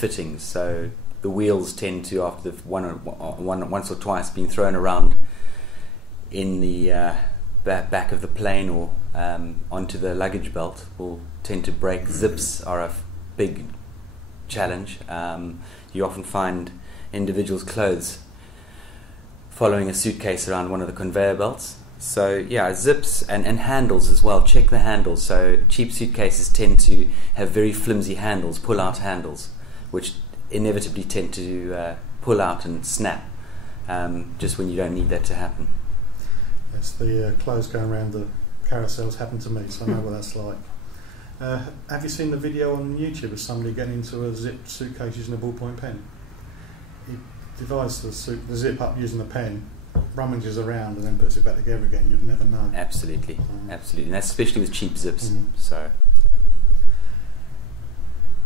fittings. So the wheels tend to, after once or twice being thrown around in the back of the plane or onto the luggage belt, will tend to break. Zips are a big challenge. You often find individuals' clothes following a suitcase around one of the conveyor belts. So yeah, zips and handles as well. Check the handles. So cheap suitcases tend to have very flimsy handles, pull-out handles, which inevitably tend to pull out and snap just when you don't need that to happen. Yes, the clothes going around the carousels happen to me, so I know what that's like. Have you seen the video on YouTube of somebody getting into a zipped suitcase using a ballpoint pen? He divides the zip up using a pen, rummages around and then puts it back together again. You'd never know. Absolutely, absolutely. And that's especially with cheap zips. So,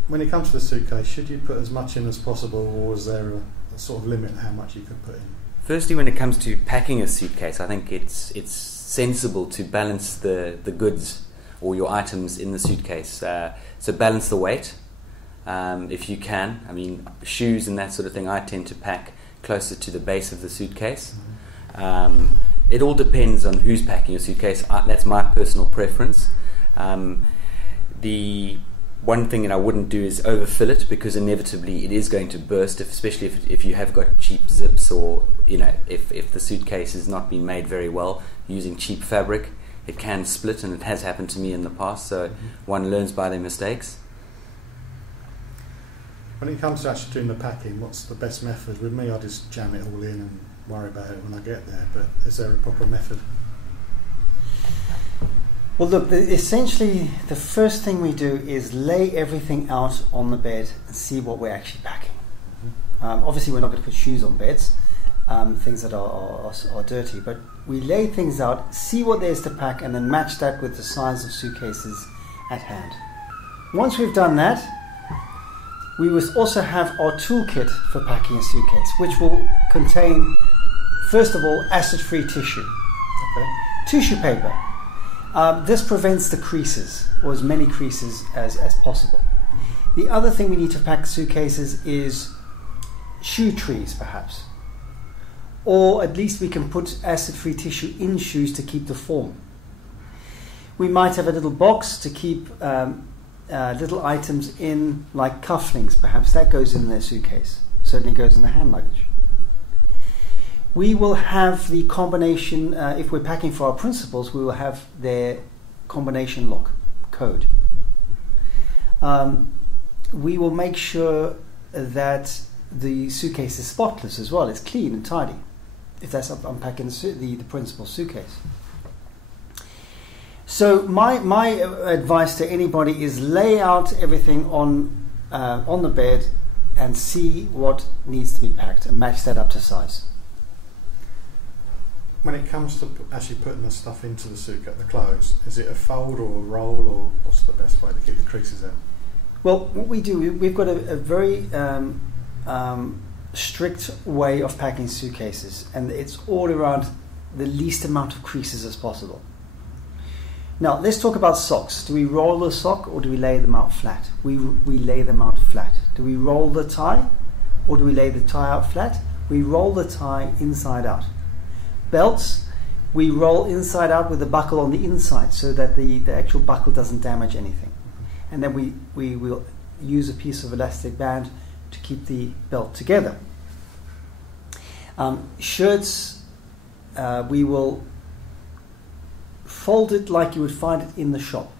when it comes to the suitcase, should you put as much in as possible, or is there a sort of limit how much you could put in? Firstly, when it comes to packing a suitcase, I think it's sensible to balance the goods or your items in the suitcase. So balance the weight if you can. I mean, shoes and that sort of thing, I tend to pack closer to the base of the suitcase. It all depends on who's packing your suitcase. That's my personal preference. The one thing that I wouldn't do is overfill it, because inevitably it is going to burst, especially if you have got cheap zips, or if the suitcase has not been made very well using cheap fabric, it can split, and it has happened to me in the past. So one learns by their mistakes. When it comes to actually doing the packing, what's the best method? With me, I just jam it all in and worry about it when I get there, but is there a proper method? Well, look, essentially the first thing we do is lay everything out on the bed and see what we're actually packing. Obviously we're not going to put shoes on beds, things that are dirty, but we lay things out, see what there is to pack, and then match that with the size of suitcases at hand. Once we've done that, we will also have our toolkit for packing a suitcase, which will contain, first of all, acid-free tissue, tissue paper. This prevents the creases, or as many creases as possible. The other thing we need to pack suitcases is shoe trees, perhaps. Or at least we can put acid-free tissue in shoes to keep the form. We might have a little box to keep little items in, like cufflinks, perhaps. That goes in their suitcase. Certainly goes in the hand luggage. We will have the combination, if we're packing for our principals, we will have their combination lock code. We will make sure that the suitcase is spotless as well. It's clean and tidy, if that's unpacking the principal's suitcase. So my advice to anybody is lay out everything on the bed and see what needs to be packed and match that up to size. When it comes to actually putting the stuff into the suitcase, the clothes, is it a fold or a roll, or what's the best way to keep the creases out? Well, what we do, we've got a very strict way of packing suitcases, and it's all around the least amount of creases as possible. Now, let's talk about socks. Do we roll the sock, or do we lay them out flat? We lay them out flat. Do we roll the tie, or do we lay the tie out flat? We roll the tie inside out. Belts, we roll inside out with the buckle on the inside, so that the actual buckle doesn't damage anything. And then we will use a piece of elastic band to keep the belt together. Shirts, we will fold it like you would find it in the shop.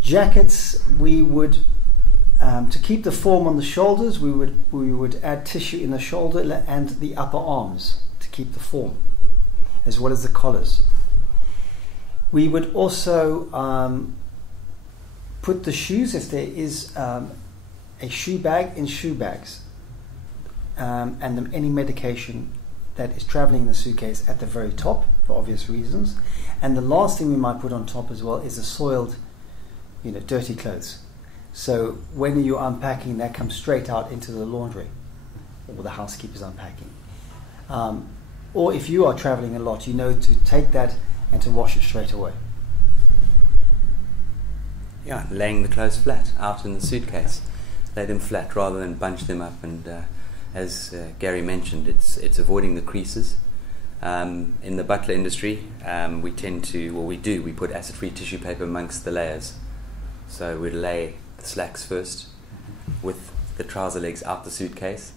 Jackets, we would to keep the form on the shoulders, we would add tissue in the shoulder and the upper arms to keep the form, as well as the collars. We would also put the shoes, if there is a shoe bag, in shoe bags, and any medication that is traveling in the suitcase at the very top, for obvious reasons. And the last thing we might put on top as well is the soiled, dirty clothes. So when you're unpacking, that comes straight out into the laundry, or the housekeeper's unpacking. Or if you are traveling a lot, to take that and to wash it straight away. Yeah, laying the clothes flat out in the suitcase. Lay them flat rather than bunch them up, and as Gary mentioned, it's avoiding the creases. In the butler industry, we put acid-free tissue paper amongst the layers. So we'd lay the slacks first with the trouser legs out the suitcase,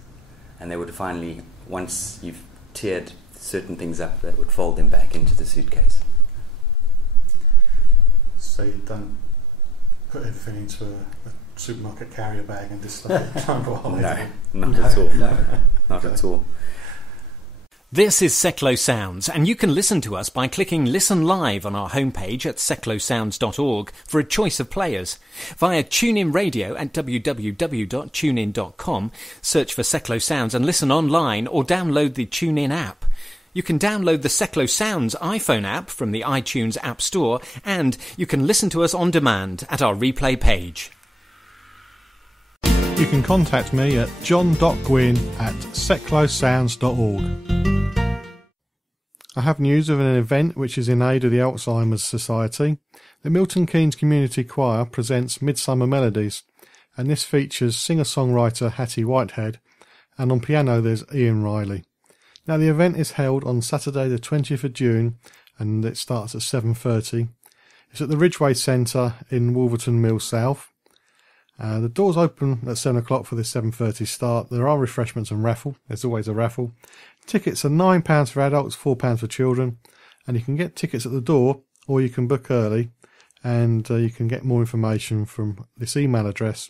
and they would finally, once you've tiered certain things up, they would fold them back into the suitcase. So you don't put everything into a supermarket carrier bag and just stuff it down the hole? No, not at all. No. Not at all. This is Seklo Sounds, and you can listen to us by clicking Listen Live on our homepage at seklosounds.org for a choice of players. Via TuneIn Radio at www.tunein.com, search for Seklo Sounds and listen online, or download the TuneIn app. You can download the Seklo Sounds iPhone app from the iTunes App Store, and you can listen to us on demand at our replay page. You can contact me at john.guinn@seklosounds.org. I have news of an event which is in aid of the Alzheimer's Society. The Milton Keynes Community Choir presents Midsummer Melodies, and this features singer-songwriter Hattie Whitehead, and on piano there's Ian Riley. Now, the event is held on Saturday the 20th of June, and it starts at 7:30. It's at the Ridgeway Centre in Wolverton Mill South. The doors open at 7 o'clock for the 7:30 start. There are refreshments and raffle. There's always a raffle. Tickets are £9 for adults, £4 for children, and you can get tickets at the door, or you can book early, and you can get more information from this email address,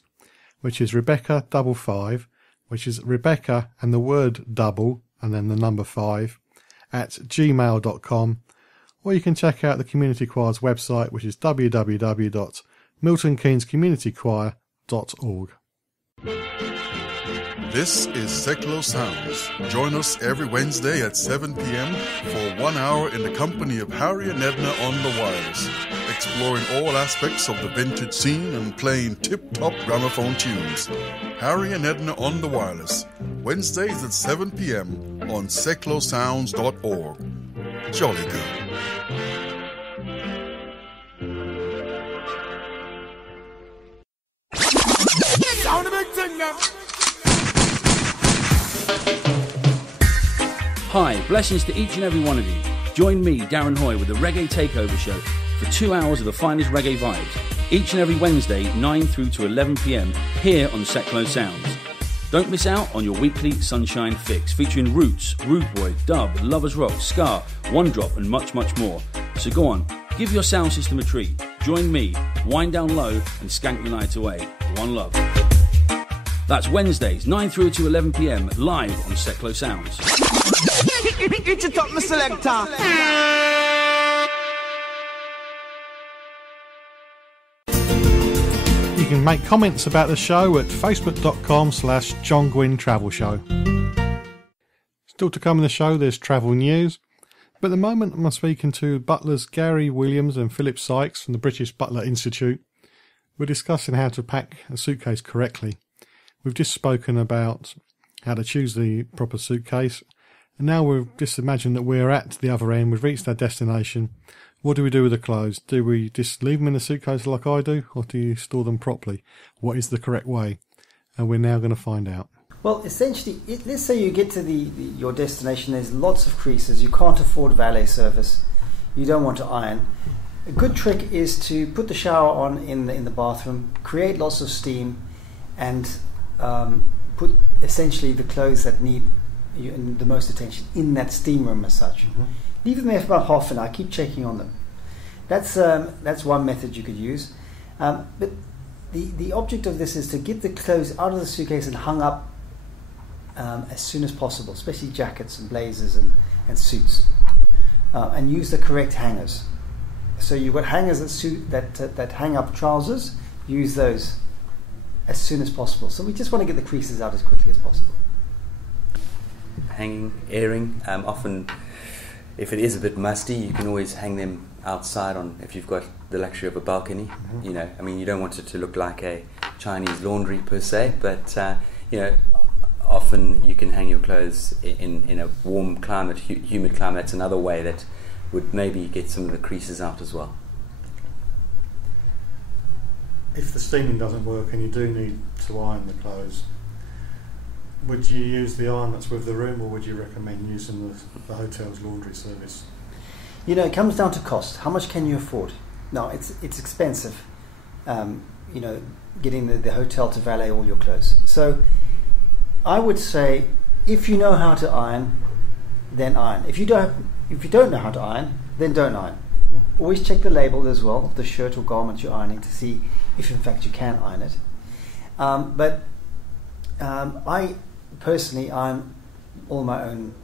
which is Rebecca55, which is Rebecca and the word double and then the number 5 at gmail.com, or you can check out the Community Choir's website, which is www.miltonkeynescommunitychoir.org. This is Seklo Sounds. Join us every Wednesday at 7 p.m. for 1 hour in the company of Harry and Edna on the wireless, exploring all aspects of the vintage scene and playing tip-top gramophone tunes. Harry and Edna on the wireless, Wednesdays at 7 p.m. on seklosounds.org. Jolly good. Sound a big thing now. Hi, blessings to each and every one of you. Join me, Darren Hoy, with the Reggae Takeover Show for 2 hours of the finest reggae vibes, each and every Wednesday, 9 through to 11 p.m, here on Seklo Sounds. Don't miss out on your weekly Sunshine Fix, featuring roots, rude boy, dub, lovers rock, ska, one drop, and much, much more. So go on, give your sound system a treat. Join me, wind down low, and skank the night away. One love. That's Wednesdays, 9 through to 11 p.m, live on Seklo Sounds. It's a top, my selector. You can make comments about the show at facebook.com/John Guinn Travel Show. Still to come in the show, there's travel news. But at the moment, I'm speaking to butlers Gary Williams and Philip Sykes from the British Butler Institute. We're discussing how to pack a suitcase correctly. We've just spoken about how to choose the proper suitcase. And now we've just imagined that we're at the other end. We've reached our destination. What do we do with the clothes? Do we just leave them in the suitcase like I do? Or do you store them properly? What is the correct way? And we're now going to find out. Well, essentially, let's say you get to your destination. There's lots of creases. You can't afford valet service. You don't want to iron. A good trick is to put the shower on in the bathroom, create lots of steam, and put essentially the clothes that need the most attention in that steam room as such. Mm-hmm. Leave them there for about half an hour. Keep checking on them. That's one method you could use. But the object of this is to get the clothes out of the suitcase and hung up as soon as possible, especially jackets and blazers and suits, and use the correct hangers. So you've got hangers that hang up trousers. Use those as soon as possible. So we just want to get the creases out as quickly as possible. Hanging, airing. Often, if it is a bit musty, you can always hang them outside if you've got the luxury of a balcony. Mm-hmm. You don't want it to look like a Chinese laundry per se, but often you can hang your clothes in a warm climate, humid climate. That's another way that would maybe get some of the creases out as well. if the steaming doesn't work and you do need to iron the clothes, would you use the iron that's with the room, or would you recommend using the hotel's laundry service? You know, it comes down to cost. How much can you afford? No, it's expensive. You know, getting the hotel to valet all your clothes. So I would say, if you know how to iron, then iron. If you don't know how to iron, then don't iron. Always check the label as well of the shirt or garment you're ironing to see if in fact you can iron it. But I personally iron all my own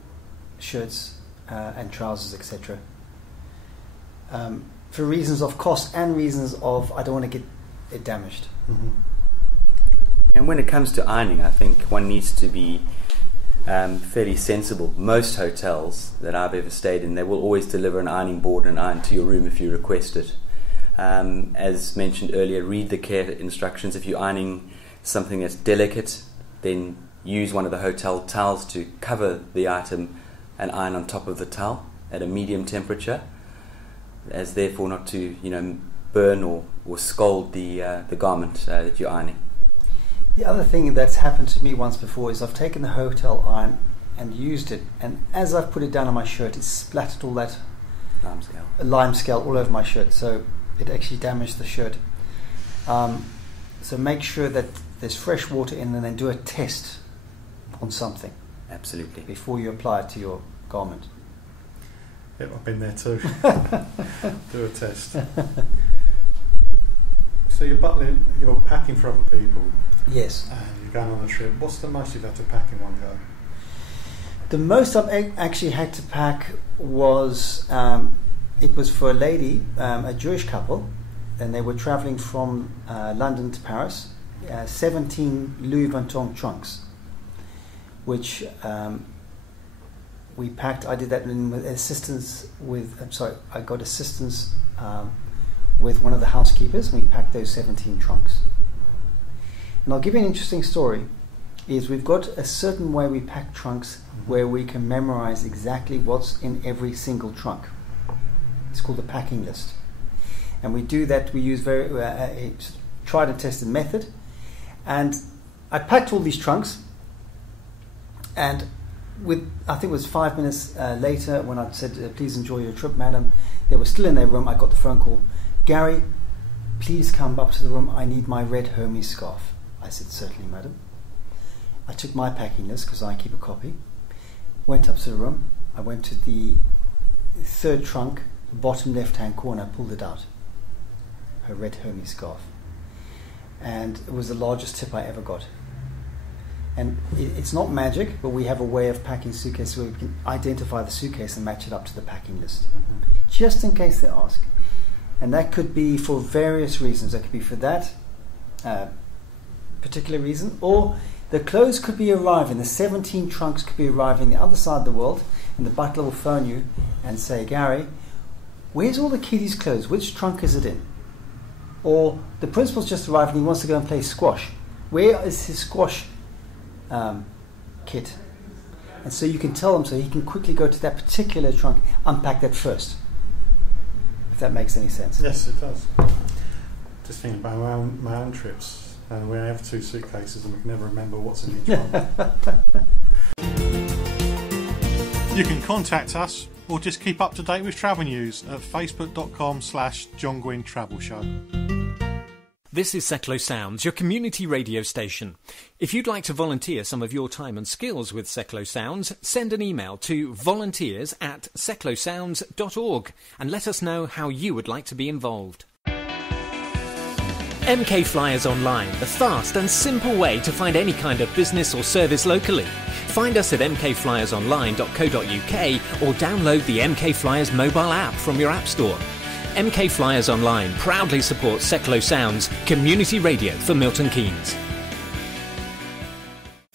shirts and trousers, etc. For reasons of cost and reasons of I don't want to get it damaged. Mm-hmm. And when it comes to ironing, I think one needs to be fairly sensible. Most hotels that I've ever stayed in, they will always deliver an ironing board and iron to your room if you request it. As mentioned earlier, read the care instructions. If you're ironing something that's delicate, then use one of the hotel towels to cover the item and iron on top of the towel at a medium temperature, as therefore not to, you know, burn or scald the garment that you're ironing. The other thing that's happened to me once before is I've taken the hotel iron and used it, and as I've put it down on my shirt, it splattered all that lime scale all over my shirt, so it actually damaged the shirt. So make sure that there's fresh water in, and then do a test on something. Absolutely. Before you apply it to your garment. Yep, I've been there too. Do a test. So you're packing for other people. Yes. And you're going on a trip. What's the most you've had to pack in one go? The most I've actually had to pack was, it was for a lady, a Jewish couple, and they were travelling from London to Paris, 17 Louis Vuitton trunks, which we packed. I did that with assistance I got assistance with one of the housekeepers, and we packed those 17 trunks. And I'll give you an interesting story. Is we've got a certain way we pack trunks where we can memorize exactly what's in every single trunk. It's called the packing list. And we do that, we use a tried and tested method. And I packed all these trunks, and I think it was 5 minutes later when I said, please enjoy your trip, madam, they were still in their room. I got the phone call, Gary, please come up to the room, I need my red Hermes scarf. I said, certainly, madam. I took my packing list, because I keep a copy, went up to the room, I went to the third trunk, bottom left-hand corner, pulled it out, her red Hermes scarf. And it was the largest tip I ever got. And it's not magic, but we have a way of packing suitcases where we can identify the suitcase and match it up to the packing list, just in case they ask. And that could be for various reasons. That could be for that particular reason, or the clothes could be arriving, the 17 trunks could be arriving the other side of the world, and the butler will phone you and say, Gary, where's all the kiddies' clothes? Which trunk is it in? Or the principal's just arrived and he wants to go and play squash. Where is his squash kit? And so you can tell him, so he can quickly go to that particular trunk, unpack that first. If that makes any sense. Yes, it does. Just thinking about my own trips. And we have 2 suitcases and we can never remember what's in each one. You can contact us or just keep up to date with travel news at facebook.com/John Guinn Travel Show. This is Seklo Sounds, your community radio station. If you'd like to volunteer some of your time and skills with Seklo Sounds, send an email to volunteers@seklosounds.org and let us know how you would like to be involved. MK Flyers Online, the fast and simple way to find any kind of business or service locally. Find us at mkflyersonline.co.uk or download the MK Flyers mobile app from your app store. MK Flyers Online proudly supports Seklo Sounds, community radio for Milton Keynes.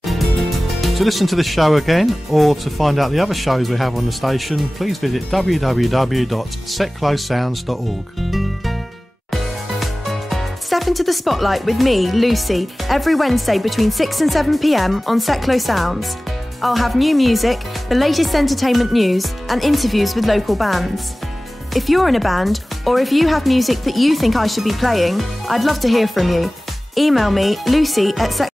To listen to the show again or to find out the other shows we have on the station, please visit www.seklosounds.org. Step into the spotlight with me, Lucy, every Wednesday between 6 and 7 p.m. on Seklo Sounds. I'll have new music, the latest entertainment news, and interviews with local bands. If you're in a band Or if you have music that you think I should be playing, I'd love to hear from you. Email me, Lucy at